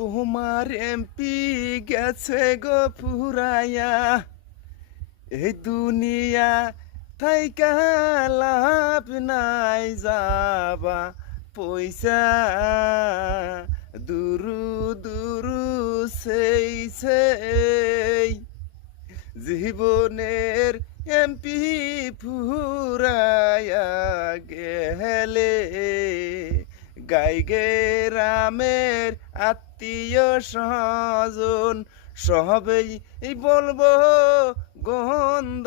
তোমার এমপি গেছে গো ফুরাইয়া, এই দুনিয়া থাইকা লাভ নাই যাবা পয়সা দুরু দুরু সেই জীবনের এমপি ফুরাইয়া গেলে গাইগে রামের আত্মীয় স্বজন সবেই বলবো গন্ধ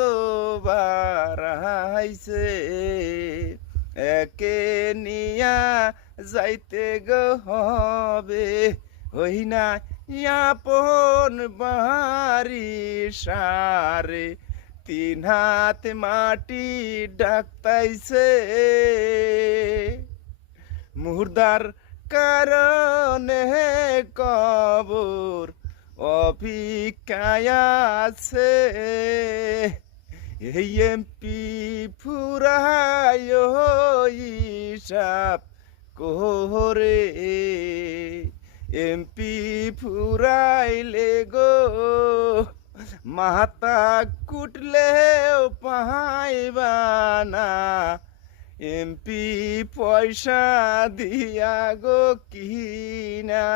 বাড়াইছে একে নিয়া যাইতে গো হবে হই না আপন বাড়ি সারে 3 হাত মাটি ডাকতাইছে মুর্দার কারণে কবর অভিজ্ঞায় আছে এই এমপি ফুরায় হিসাব করে এমপি ফুরাইলে গো মাথা কুটলেও পাইবা না এমপি পয়সা দিয়া গো কিনা।